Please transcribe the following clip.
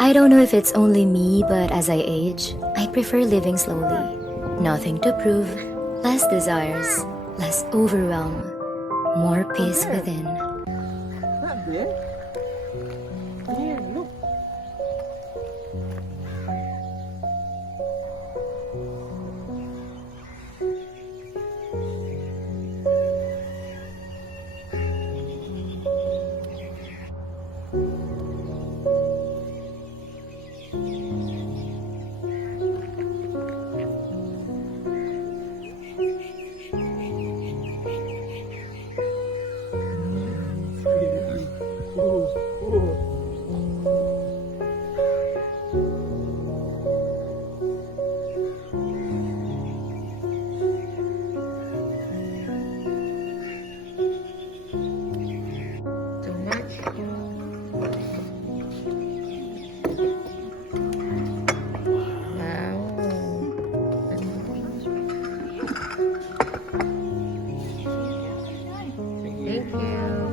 I don't know if it's only me, but as I age, I prefer living slowly. Nothing to prove, less desires, less overwhelm, more peace within. There? Here, look. Thank you.